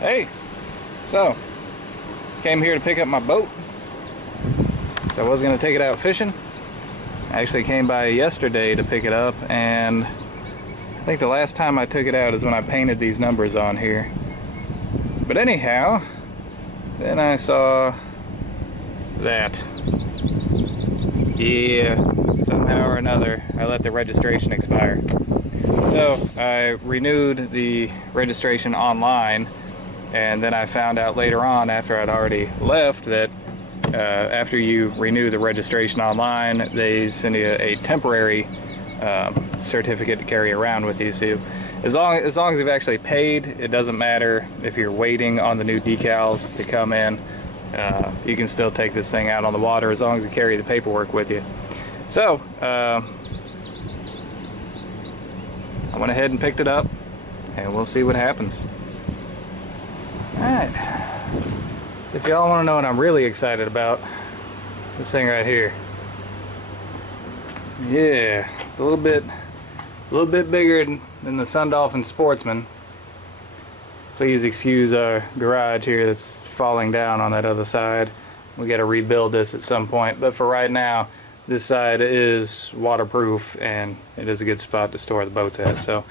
Hey, so came here to pick up my boat. So I was gonna take it out fishing. I actually came by yesterday to pick it up, and I think the last time I took it out is when I painted these numbers on here. But anyhow, then I saw that. Yeah, somehow or another, I let the registration expire. So I renewed the registration online, and then I found out later on, after I'd already left, that after you renew the registration online, they send you a temporary certificate to carry around with you. So as long as you've actually paid, it doesn't matter if you're waiting on the new decals to come in. You can still take this thing out on the water as long as you carry the paperwork with you. So I went ahead and picked it up, and we'll see what happens. Alright, if y'all want to know what I'm really excited about, this thing right here. Yeah, it's a little bit bigger than the Sundolphin Sportsman. Please excuse our garage here that's falling down on that other side. We got to rebuild this at some point, but for right now, this side is waterproof and it is a good spot to store the boats at. So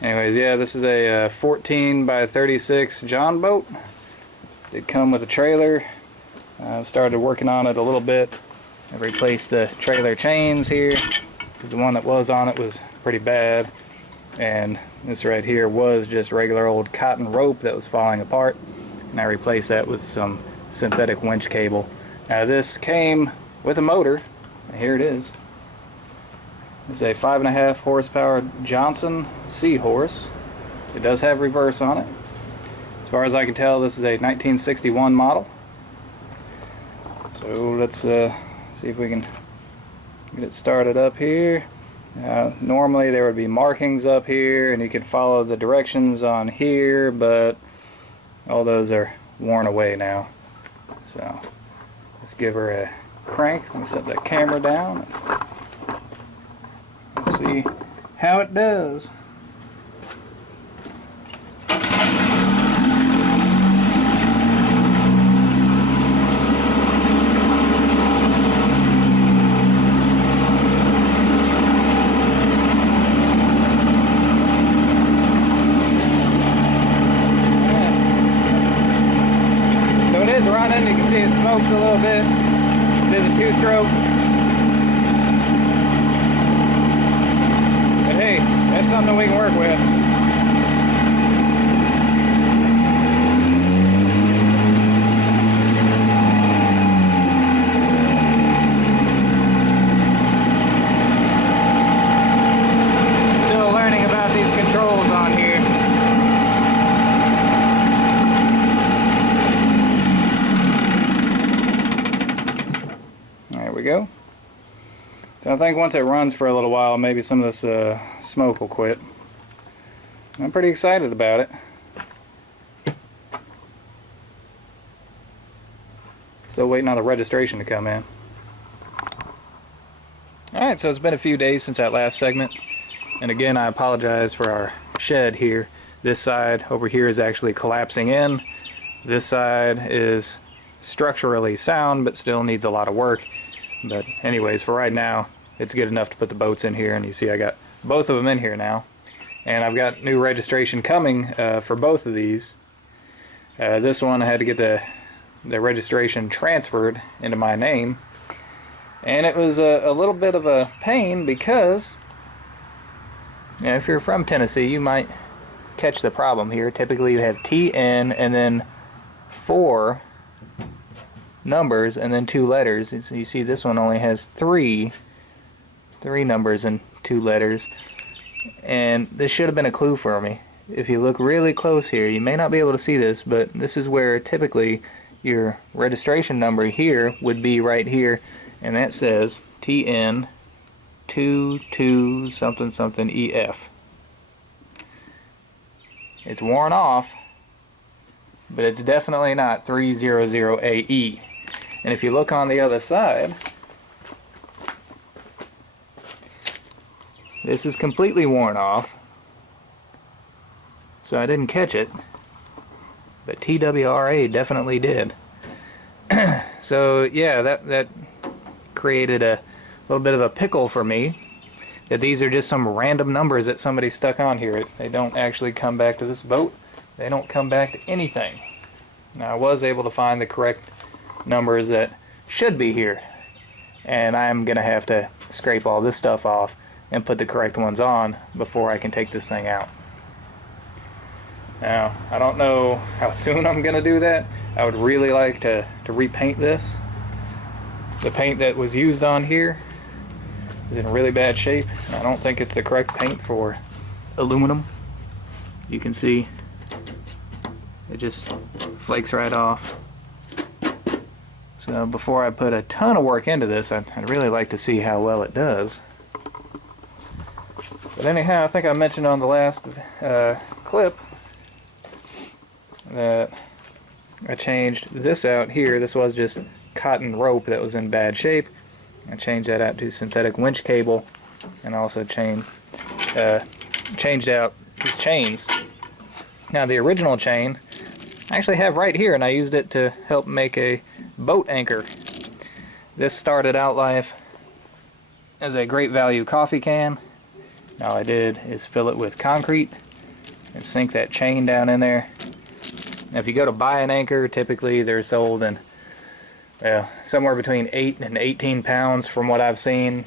anyways, yeah, this is a 14 by 36 John boat. Did come with a trailer. Started working on it a little bit. I replaced the trailer chains here because the one that was on it was pretty bad, and this right here was just regular old cotton rope that was falling apart, and I replaced that with some synthetic winch cable. Now this came with a motor. Here it is. It's a 5.5 horsepower Johnson Seahorse. It does have reverse on it. As far as I can tell, this is a 1961 model. So let's see if we can get it started up here. Normally there would be markings up here and you could follow the directions on here, but all those are worn away now. So let's give her a crank. Let me set that camera down and see how it does. So it is running. You can see it smokes a little bit. It is a two-stroke. But hey, that's something we can work with. Still learning about these controls on here. There we go. So I think once it runs for a little while, maybe some of this smoke will quit. I'm pretty excited about it. Still waiting on the registration to come in. Alright, so it's been a few days since that last segment. And again, I apologize for our shed here. This side over here is actually collapsing in. This side is structurally sound, but still needs a lot of work. But anyways, for right now, it's good enough to put the boats in here, and you see I got both of them in here now. And I've got new registration coming for both of these. This one I had to get the registration transferred into my name, and it was a little bit of a pain because, you know, if you're from Tennessee, you might catch the problem here. Typically you have TN and then 4 numbers and then 2 letters. So you see this one only has three numbers and 2 letters, and this should have been a clue for me. If you look really close here, you may not be able to see this, but this is where typically your registration number here would be, right here, and that says TN 22 something something EF. It's worn off, but it's definitely not 300AE. And if you look on the other side, this is completely worn off, so I didn't catch it. but TWRA definitely did. So yeah, that created a little bit of a pickle for me, that these are just some random numbers that somebody stuck on here. They don't actually come back to this boat. They don't come back to anything. Now, I was able to find the correct numbers that should be here, and I'm gonna have to scrape all this stuff off and put the correct ones on before I can take this thing out. Now, I don't know how soon I'm gonna do that. I would really like to repaint this. The paint that was used on here is in really bad shape. I don't think it's the correct paint for aluminum. You can see it just flakes right off. So before I put a ton of work into this, I'd really like to see how well it does. But anyhow, I think I mentioned on the last clip that I changed this out here. This was just cotton rope that was in bad shape. I changed that out to synthetic winch cable, and also changed out these chains. Now, the original chain I actually have right here, and I used it to help make a boat anchor. This started out life as a great value coffee can. All I did is fill it with concrete and sink that chain down in there. Now, if you go to buy an anchor, typically they're sold in somewhere between 8 and 18 pounds from what I've seen.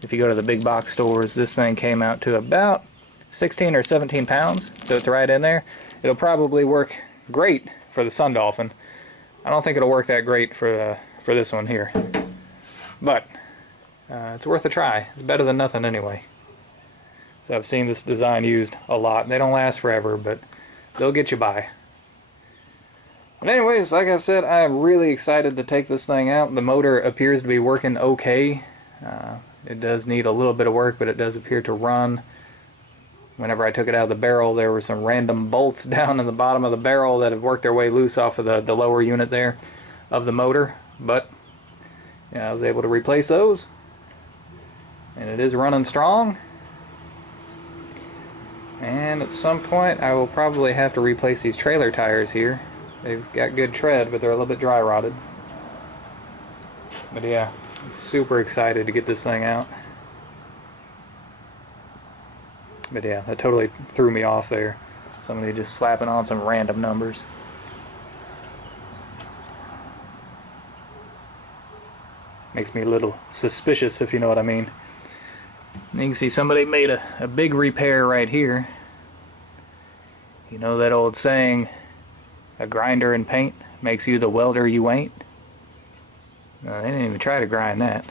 If you go to the big box stores, this thing came out to about 16 or 17 pounds, so it's right in there. It'll probably work great for the Sundolphin. I don't think it'll work that great for this one here, but it's worth a try. It's better than nothing anyway. So I've seen this design used a lot. They don't last forever, but they'll get you by. But anyways, like I said, I am really excited to take this thing out. The motor appears to be working okay. It does need a little bit of work, but it does appear to run. Whenever I took it out of the barrel, there were some random bolts down in the bottom of the barrel that have worked their way loose off of the lower unit there of the motor. But yeah, I was able to replace those, and it is running strong. And at some point I will probably have to replace these trailer tires here. They've got good tread, but they're a little bit dry rotted. But yeah, I'm super excited to get this thing out. But yeah, that totally threw me off there. Somebody just slapping on some random numbers. Makes me a little suspicious, if you know what I mean. And you can see somebody made a big repair right here. You know that old saying, a grinder in paint makes you the welder you ain't? No, they didn't even try to grind that.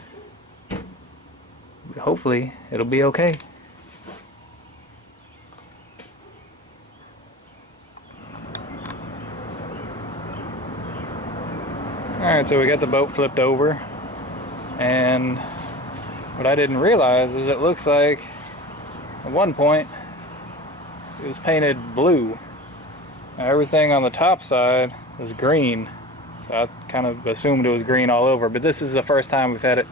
But hopefully it'll be okay. Alright, so we got the boat flipped over, and what I didn't realize is it looks like at one point it was painted blue. Now, everything on the top side was green, so I kind of assumed it was green all over, but this is the first time we've had it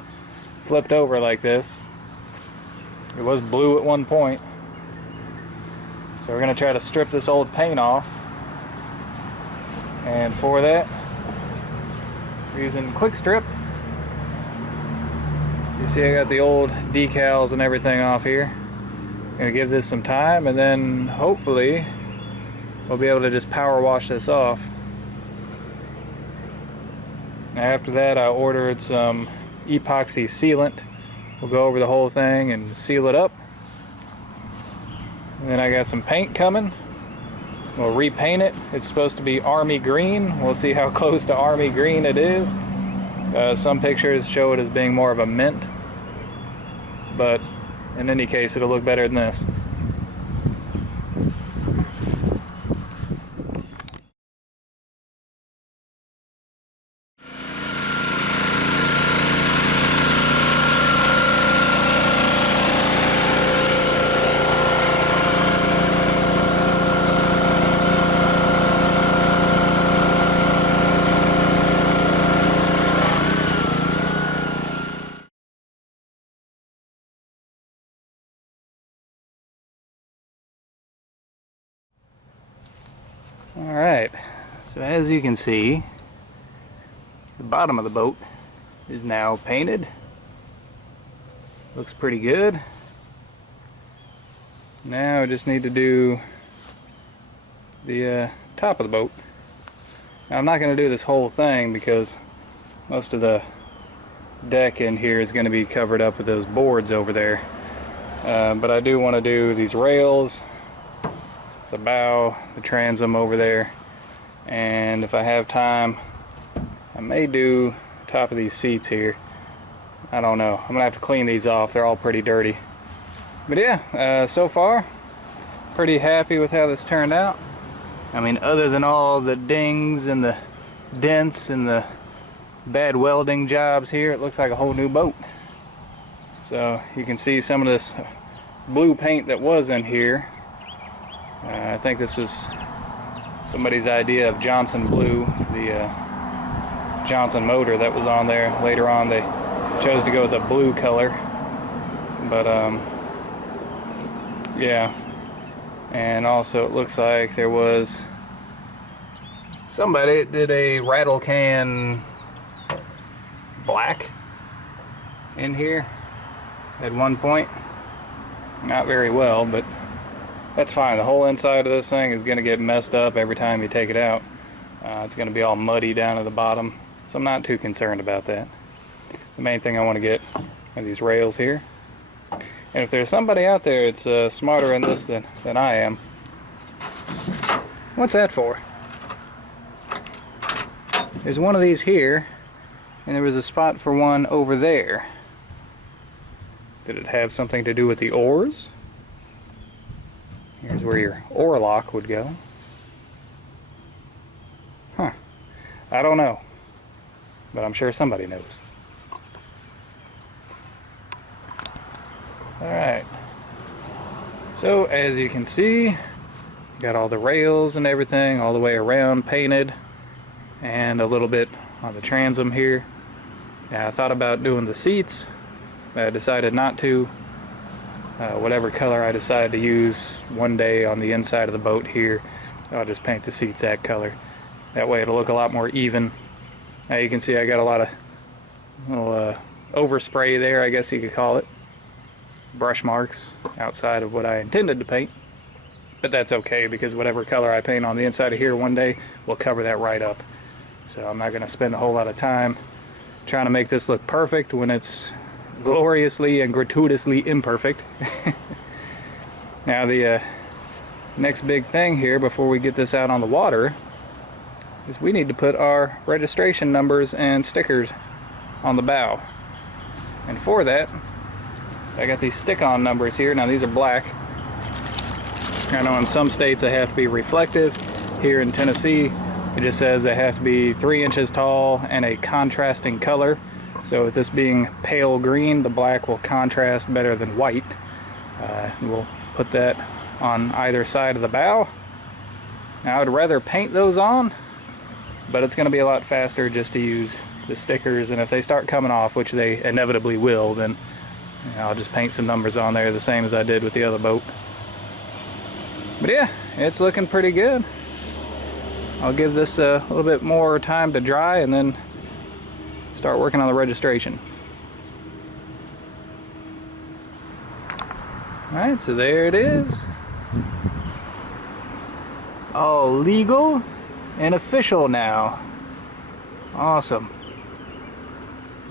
flipped over like this. It was blue at one point, so we're going to try to strip this old paint off, and for that we're using quick strip. You see I got the old decals and everything off here. Gonna give this some time, and then hopefully we'll be able to just power wash this off. After that, I ordered some epoxy sealant. We'll go over the whole thing and seal it up. And then I got some paint coming. We'll repaint it. It's supposed to be army green. We'll see how close to army green it is. Some pictures show it as being more of a mint, but in any case, it'll look better than this. Alright, so as you can see, the bottom of the boat is now painted. Looks pretty good. Now I just need to do the top of the boat. Now I'm not going to do this whole thing because most of the deck in here is going to be covered up with those boards over there. But I do want to do these rails, the bow, the transom over there, and if I have time I may do top of these seats here. I don't know. I'm gonna have to clean these off. They're all pretty dirty. But yeah, so far pretty happy with how this turned out. I mean, other than all the dings and the dents and the bad welding jobs here, it looks like a whole new boat. So you can see some of this blue paint that was in here. I think this was somebody's idea of Johnson blue, the Johnson motor that was on there. Later on they chose to go with a blue color, but yeah. And also it looks like there was somebody that did a rattle can black in here at one point. Not very well, but that's fine. The whole inside of this thing is going to get messed up every time you take it out. It's going to be all muddy down at the bottom, so I'm not too concerned about that. The main thing I want to get are these rails here. And if there's somebody out there that's smarter in this than I am, what's that for? There's one of these here, and there was a spot for one over there. Did it have something to do with the oars? Here's where your oar lock would go. Huh. I don't know, but I'm sure somebody knows. Alright. So, as you can see, got all the rails and everything all the way around painted, and a little bit on the transom here. Now, I thought about doing the seats, but I decided not to. Whatever color I decide to use one day on the inside of the boat here, I'll just paint the seats that color. That way it'll look a lot more even. Now you can see I got a lot of little overspray there, I guess you could call it. Brush marks outside of what I intended to paint. But that's okay, because whatever color I paint on the inside of here one day will cover that right up. So I'm not going to spend a whole lot of time trying to make this look perfect when it's gloriously and gratuitously imperfect. Now the next big thing here before we get this out on the water is we need to put our registration numbers and stickers on the bow. And for that, I got these stick-on numbers here. Now these are black. I know in some states they have to be reflective. Here in Tennessee it just says they have to be 3 inches tall and a contrasting color. So with this being pale green, the black will contrast better than white. We'll put that on either side of the bow. Now I would rather paint those on, but it's going to be a lot faster just to use the stickers, and if they start coming off, which they inevitably will, then I'll just paint some numbers on there the same as I did with the other boat. But yeah, it's looking pretty good. I'll give this a little bit more time to dry and then start working on the registration. Alright, so there it is. All legal and official now. Awesome.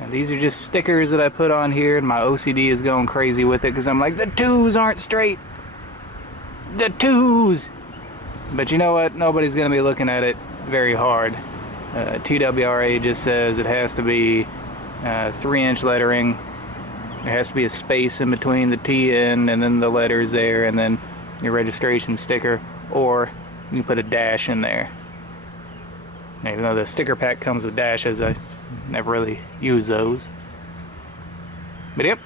And these are just stickers that I put on here, and my OCD is going crazy with it because I'm like, the twos aren't straight. The twos! But you know what? Nobody's going to be looking at it very hard. TWRA just says it has to be 3-inch lettering. There has to be a space in between the TN and then the letters there, and then your registration sticker, or you put a dash in there. Now, even though the sticker pack comes with dashes, I never really use those. But yep,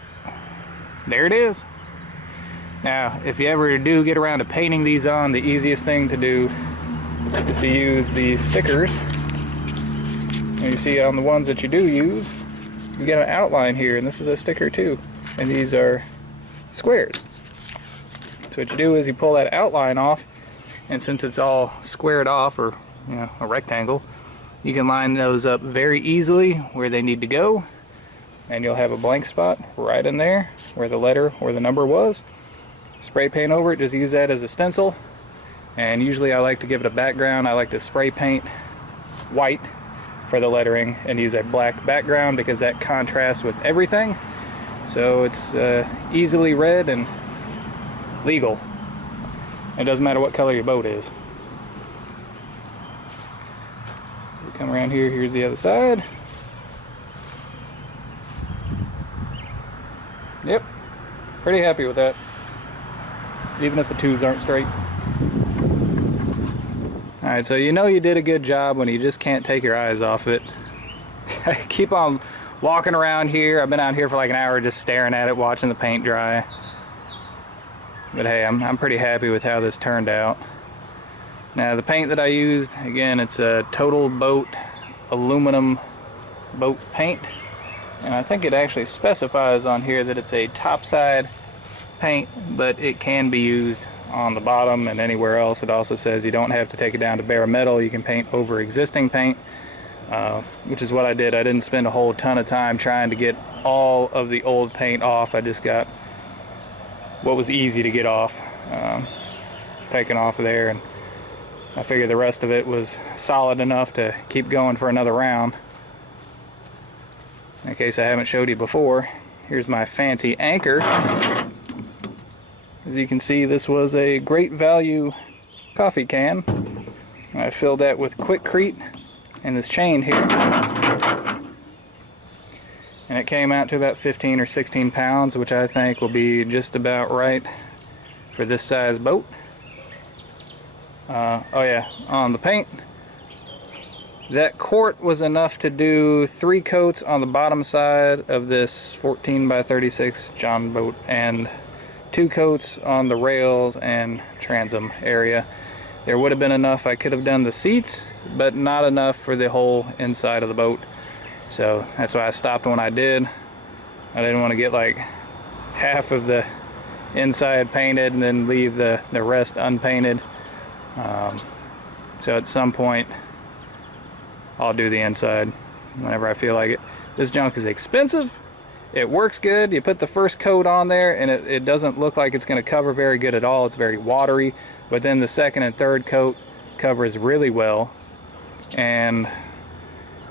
there it is. Now, if you ever do get around to painting these on, the easiest thing to do is to use these stickers. And you see on the ones that you do use, you get an outline here, and this is a sticker too. And these are squares. So what you do is you pull that outline off, And since it's all squared off, or you know, a rectangle, you can line those up very easily where they need to go, and you'll have a blank spot right in there where the letter or the number was. Spray paint over it, just use that as a stencil. And usually I like to give it a background. I like to spray paint white for the lettering and use a black background because that contrasts with everything. So it's easily read and legal. It doesn't matter what color your boat is. We come around here, here's the other side. Yep, pretty happy with that, even if the tubes aren't straight. Alright, so you know you did a good job when you just can't take your eyes off it. I keep on walking around here. I've been out here for like an hour just staring at it, watching the paint dry. But hey, I'm pretty happy with how this turned out. Now the paint that I used, again, it's a Total Boat aluminum boat paint. And I think it actually specifies on here that it's a topside paint, but it can be used on the bottom and anywhere else. It also says you don't have to take it down to bare metal. You can paint over existing paint, which is what I did. I didn't spend a whole ton of time trying to get all of the old paint off. I just got what was easy to get off, taken off of there, and I figured the rest of it was solid enough to keep going for another round. In case I haven't showed you before, here's my fancy anchor. As you can see, this was a Great Value coffee can. I filled that with Quickcrete and this chain here. And it came out to about 15 or 16 pounds, which I think will be just about right for this size boat. Oh yeah, on the paint, that quart was enough to do 3 coats on the bottom side of this 14 by 36 John boat and 2 coats on the rails and transom area. There would have been enough. I could have done the seats, but not enough for the whole inside of the boat. So that's why I stopped when I did. I didn't want to get like half of the inside painted and then leave the rest unpainted. So at some point I'll do the inside whenever I feel like it. This junk is expensive. It works good. You put the first coat on there and it doesn't look like it's going to cover very good at all. It's very watery. But then the second and third coat covers really well. And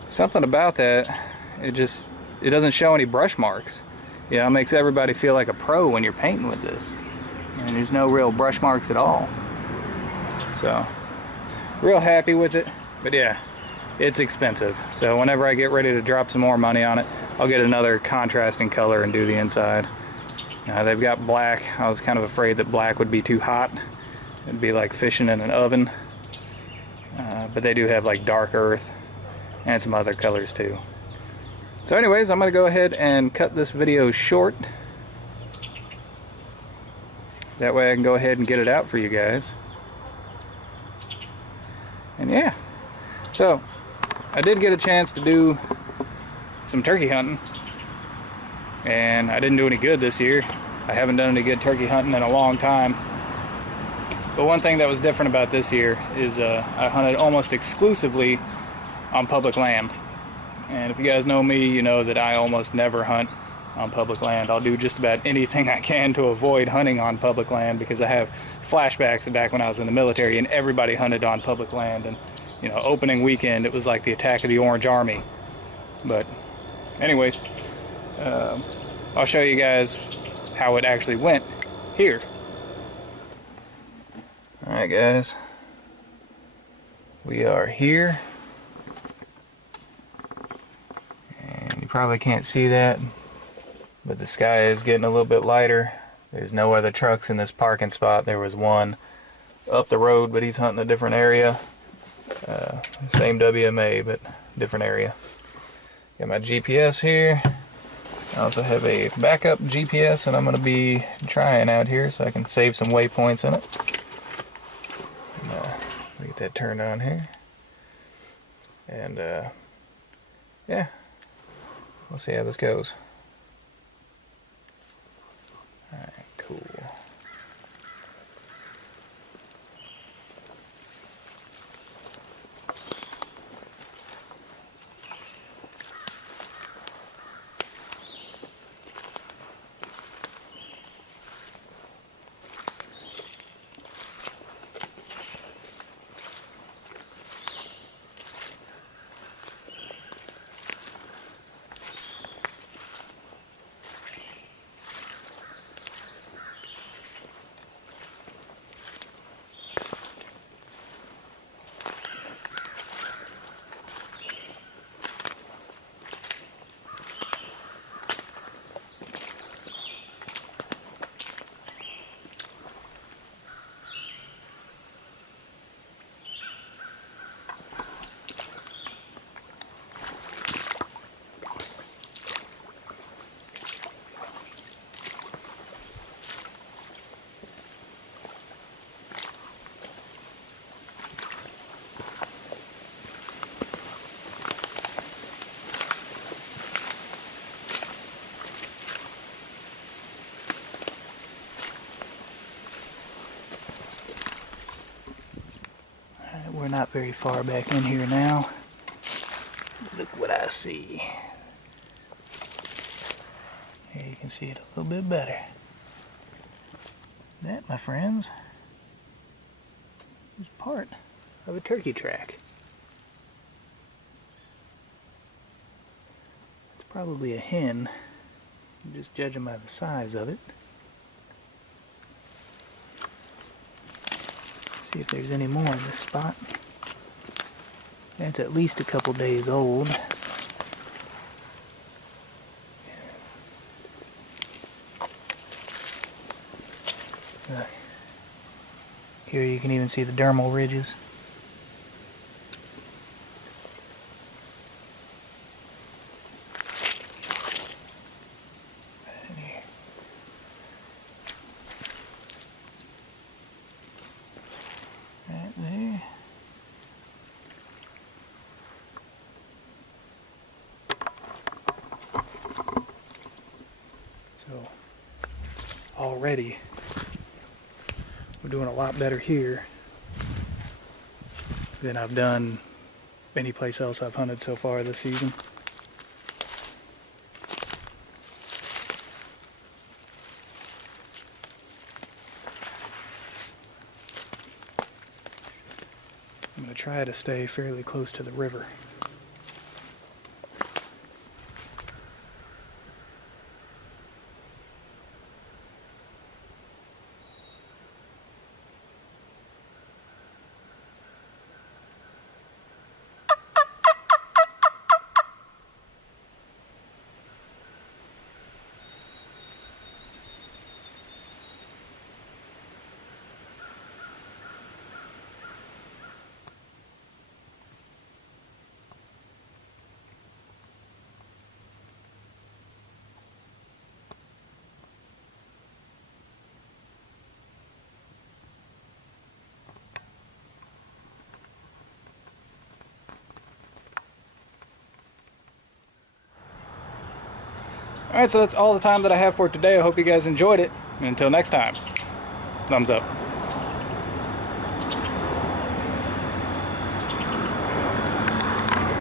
something about that, it doesn't show any brush marks. Yeah, it makes everybody feel like a pro when you're painting with this. And there's no real brush marks at all. So, real happy with it. But yeah, it's expensive. So whenever I get ready to drop some more money on it, I'll get another contrasting color and do the inside. They've got black. I was kind of afraid that black would be too hot. It'd be like fishing in an oven. But they do have like dark earth and some other colors too. So anyways, I'm going to go ahead and cut this video short. That way I can go ahead and get it out for you guys. And yeah, so I did get a chance to do some turkey hunting, and I didn't do any good this year. I haven't done any good turkey hunting in a long time. But one thing that was different about this year is I hunted almost exclusively on public land. And if you guys know me, you know that I almost never hunt on public land. I'll do just about anything I can to avoid hunting on public land because I have flashbacks of back when I was in the military and everybody hunted on public land. And you know, opening weekend, it was like the attack of the Orange Army. But anyways, I'll show you guys how it actually went here. Alright guys, we are here. And you probably can't see that, but the sky is getting a little bit lighter. There's no other trucks in this parking spot. There was one up the road, but he's hunting a different area. Same WMA, but different area. Got my GPS here. I also have a backup GPS, and I'm going to be trying out here so I can save some waypoints in it. And, get that turned on here. And yeah, we'll see how this goes. Alright, cool. we're not very far back in here now. Look what I see. Here you can see it a little bit better. That, my friends, is part of a turkey track. It's probably a hen. I'm just judging by the size of it. See if there's any more in this spot. That's at least a couple days old. Look. Here you can even see the dermal ridges. Right here. Right there. So already we're doing a lot better here than I've done any place else I've hunted so far this season. I'm going to try to stay fairly close to the river. Alright, so that's all the time that I have for today. I hope you guys enjoyed it. And until next time, thumbs up.